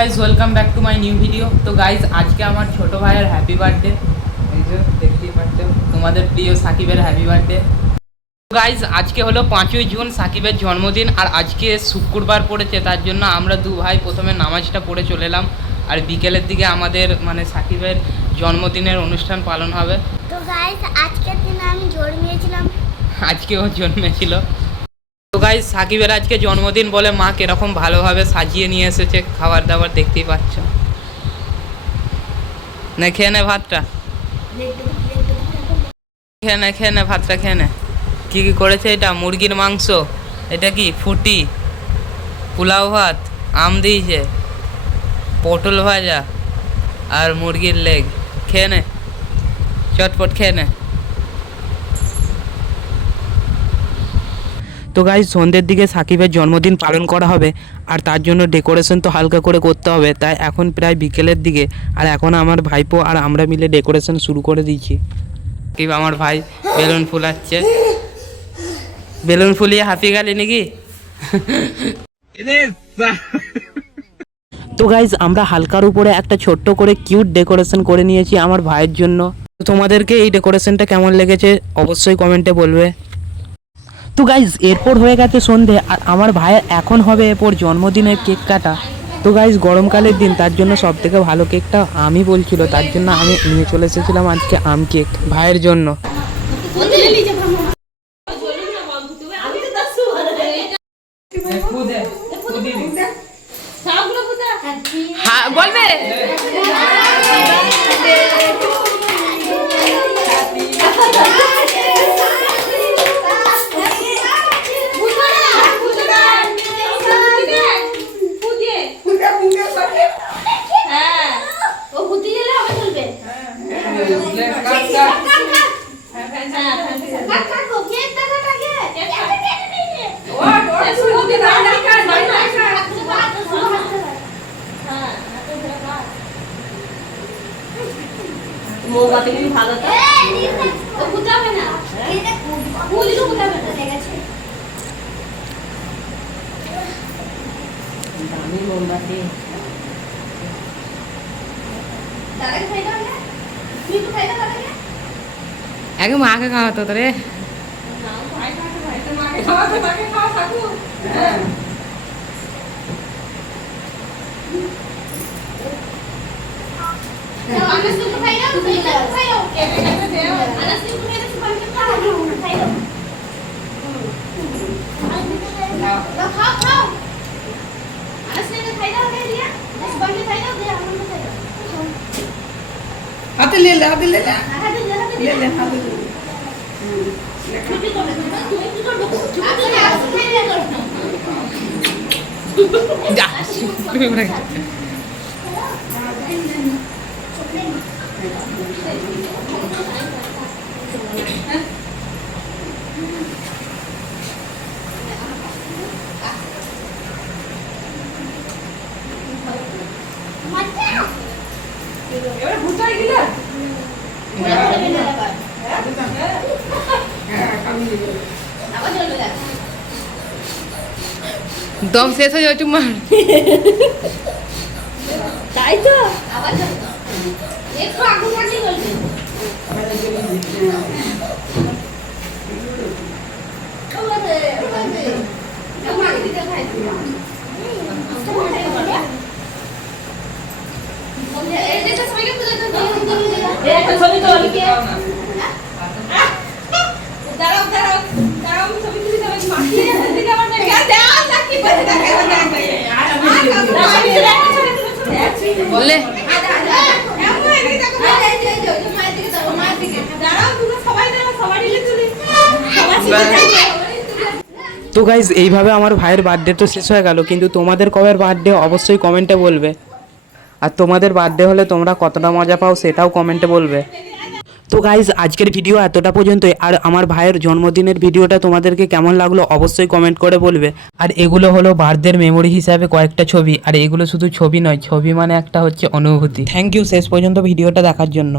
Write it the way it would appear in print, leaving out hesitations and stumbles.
Guys welcome back to my new video. তো guys আজকে আমার ছোটো ভাইয়ের হ্যাপি বার্থডে। এই যে দেখতেই পাচ্ছ তোমাদের প্রিয় সাকিবের হ্যাপি বার্থডে। গাইজ আজকে হলো 5ই জুন সাকিবের জন্মদিন, আর আজকে শুক্রবার পড়েছে, তার জন্য আমরা দু ভাই প্রথমে নামাজটা পড়ে চলে এলাম, আর বিকেলের দিকে আমাদের মানে সাকিবের জন্মদিনের অনুষ্ঠান পালন হবে। তো গাইজ আজকের দিনে আমি জন্মেছিলাম, আজকেও জন্মেছিল। তো গাইজ সাকিবের আজকে জন্মদিন বলে মা কিরকম ভালোভাবে সাজিয়ে নিয়ে এসেছে খাবার দাবার, দেখতেই পাচ্ছ। না খেয়ে নে ভাতটা, খেয়ে নে ভাতটা খেয়ে নে। কী কী করেছে এটা? মুরগির মাংস, এটা কি ফুটি, পোলাও ভাত, আম দিয়েছে, পটল ভাজা আর মুরগির লেগ। খেয়ে নে, চটপট খেয়ে নে। তো গাইজ সন্ধ্যের দিকে সাকিবের জন্মদিন পালন করা হবে, আর তার জন্য ডেকোরেশন তো হালকা করে করতে হবে, তাই এখন প্রায় বিকেলের দিকে, আর এখন আমার ভাইপো আর আমরা মিলে ডেকোরেশন শুরু করে দিয়েছি। সাকিব আমার ভাই বেলুন ফুলাচ্ছে, বেলুন ফুলিয়ে হাঁপিয়ে গেলি নাকি? তো গাইজ আমরা হালকার উপরে একটা ছোট্ট করে কিউট ডেকোরেশন করে নিয়েছি আমার ভাইয়ের জন্য। তোমাদেরকে এই ডেকোরেশনটা কেমন লেগেছে অবশ্যই কমেন্টে বলবে। তো গাইজ এরপর হয়ে গেছে সন্ধে, আর আমার ভাইয়ের এখন হবে এরপর জন্মদিনের কেক কাটা। তো গাইজ গরমকালের দিন, তার জন্য সব থেকে ভালো কেকটা আমি বলছিল, তার জন্য আমি নিয়ে চলে এসেছিলাম আজকে আম কেক ভাইয়ের জন্য। হ্যাঁ বলবে। আগে মাকে খাওয়াতো তোরে। हाथ ले ले ले ले हाथ ले যা দম শেষ হয়ে যাবে তোমার। তাই তো আবার একটু আগুন থাকলে বলবে। বললে তো গাইজ এইভাবে আমার ভাইয়ের বার্থডে তো শেষ হয়ে গেল, কিন্তু তোমাদের কবের বার্থডে অবশ্যই কমেন্টে বলবে, আর তোমাদের বার্থডে হলে তোমরা কতটা মজা পাও সেটাও কমেন্টে বলবে। তো গাইজ আজকের ভিডিও এতটা পর্যন্তই, আর আমার ভাইয়ের জন্মদিনের ভিডিওটা তোমাদেরকে কেমন লাগলো অবশ্যই কমেন্ট করে বলবে। আর এগুলো হলো বার্থডের মেমোরি হিসাবে কয়েকটা ছবি, আর এগুলো শুধু ছবি নয়, ছবি মানে একটা হচ্ছে অনুভূতি। থ্যাংক ইউ শেষ পর্যন্ত ভিডিওটা দেখার জন্য।